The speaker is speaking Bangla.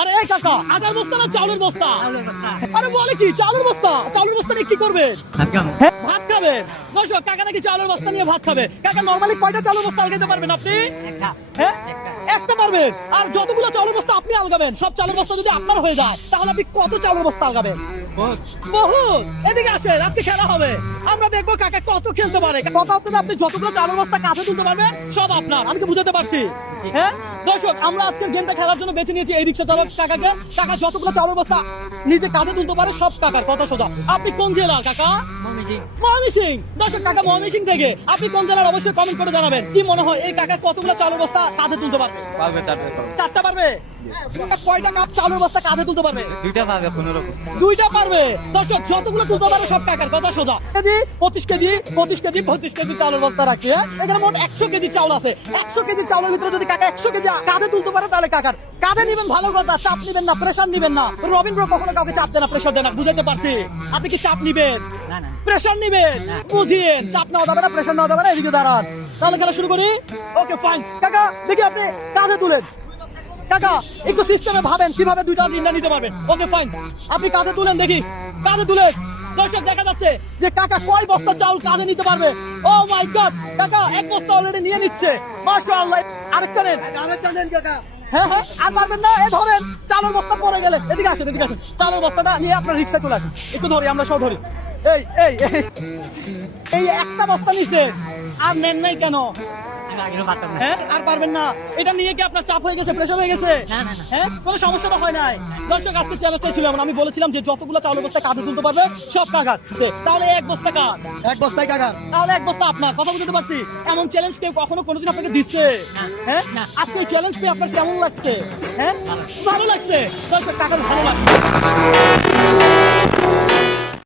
আরে এই কাকা, আটার বস্তা না চাউলের বস্তা? আরে বলে কি চাউলের বস্তা? চাউলের বস্তা নিয়ে কি করবে? হ্যাঁ, ভাত খাবে। দর্শক, কাকা নাকি চাউলের বস্তা নিয়ে ভাত খাবে। কাকা নরমালি কয়টা চাউলের বস্তা আলগাইতে পারবেন আপনি? হ্যাঁ, একটা পারবেন। আর যতগুলো চাউলের বস্তা আপনি আলগাবেন, সব চাউলের বস্তা যদি আপনার হয়ে যায়, তাহলে আপনি কত চাউলের বস্তা আলগাবেন? বহুত। এদিকে আসেন, আজকে খেলা হবে। আমরা দেখবো কাকা কত খেলতে পারে। কথা হচ্ছে যে আপনি যতগুলো চাউলের বস্তা কাঁধে তুলতে পারবেন সব আপনার। আমি তো বুঝাতে পারছি? হ্যাঁ দর্শক, আমরা আজকের গেমটা খেলার জন্য বেছে নিয়েছি এই রিক্সা চালক কাকাকে। কাকা যতগুলো চাউলের বস্তা নিজে কাঁধে তুলতে পারে সব কাকার। কথা সোজা। আপনি কোন জেলার কাকা? ময়মনসিং। দর্শক, কাকা ময়মনসিং থেকে। আপনি কোন জেলার অবশ্যই কমেন্ট করে জানাবেন। কি মনে হয় এই কাকা কতগুলো চাউলের বস্তা কাঁধে তুলতে পারবে? চারটা পারবে। কয়টা কাপ চাউলের বস্তা কাঁধে তুলতে পারবে? দুইটা পারবে। দর্শক, যতগুলো তুলতে পারে সব কাকার। কথা সোজা। কেজি 25 কেজি চাউলের বস্তা রাখছি। এখানে মোট 100 কেজি চাউল আছে। 100 কেজি চাউলের ভিতরে যদি কাকা 100 কেজি কাঁধে তুলতে পারে তাহলে কাকার। কাঁধে নিবেন ভালো কথা, চাপ নিবেন না, প্রেশার নিবেন না। রবিন ব্রো কখনো কাউকে চাপ দেয় না, প্রেশার দেয় না। বুঝাইতে পারছি? আপনি কি চাপ নিবেন? প্রেশার নিবেন? বুঝিয়েন, চাপ নেওয়া যাবে না, প্রেশার নেওয়া যাবে না। এদিকে দাঁড়ান, তাহলে খেলা শুরু করি। Okay fine. কাকা দেখি আপনি কাঁধে তুলেন। কাকা একটু সিস্টেমে ভাবেন কিভাবে দুইটা ডিন্ডা নিতে পারবেন। ওকে ফাইন, আপনি কাঁধে তুলেন দেখি। কাঁধে তুলেন। দর্শক, দেখা যাচ্ছে যে কাকা কয় বস্তা চাউল কাঁধে নিতে পারবে। ও মাই গড, কাকা এক বস্তা অলরেডি নিয়ে নিচ্ছে। মাশাআল্লাহ। আরেকটা নেন। কাকা। হ্যাঁ হ্যাঁ, আর পারবেন না? এ ধরেন, চালের বস্তা পড়ে গেলে। এদিকে আসেন, এদিকে আসেন। চালের বস্তাটা নিয়ে আপনার রিক্সা চলে আসেন। একটু ধরি, আমরা সব ধরি। এই এই এই একটা বস্তা নিছে, আর নেন নাই কেন? হ্যাঁ, আর পারবেন না? এটা নিয়ে কি আপনার চাপ হয়ে গেছে, প্রেশার হয়ে গেছে? হ্যাঁ, কোনো সমস্যা তো হয় নাই। দর্শক, আজকে চ্যালেঞ্জটা ছিল এমন। আমি বলেছিলাম যে যতগুলো চাউলের বস্তা কাঁধে তুলতে পারবে সব কাকার। তাহলে এক বস্তা কার? এক বস্তায় কাকা। তাহলে এক বস্তা আপনার। কথা বুঝতে পারছি? এমন চ্যালেঞ্জ কেউ কখনো কোনোদিন আপনাকে দিচ্ছে? হ্যাঁ, আজকে এই চ্যালেঞ্জ পেয়ে আপনার কেমন লাগছে? হ্যাঁ, ভালো লাগছে। দর্শক, কাকার ভালো লাগছে।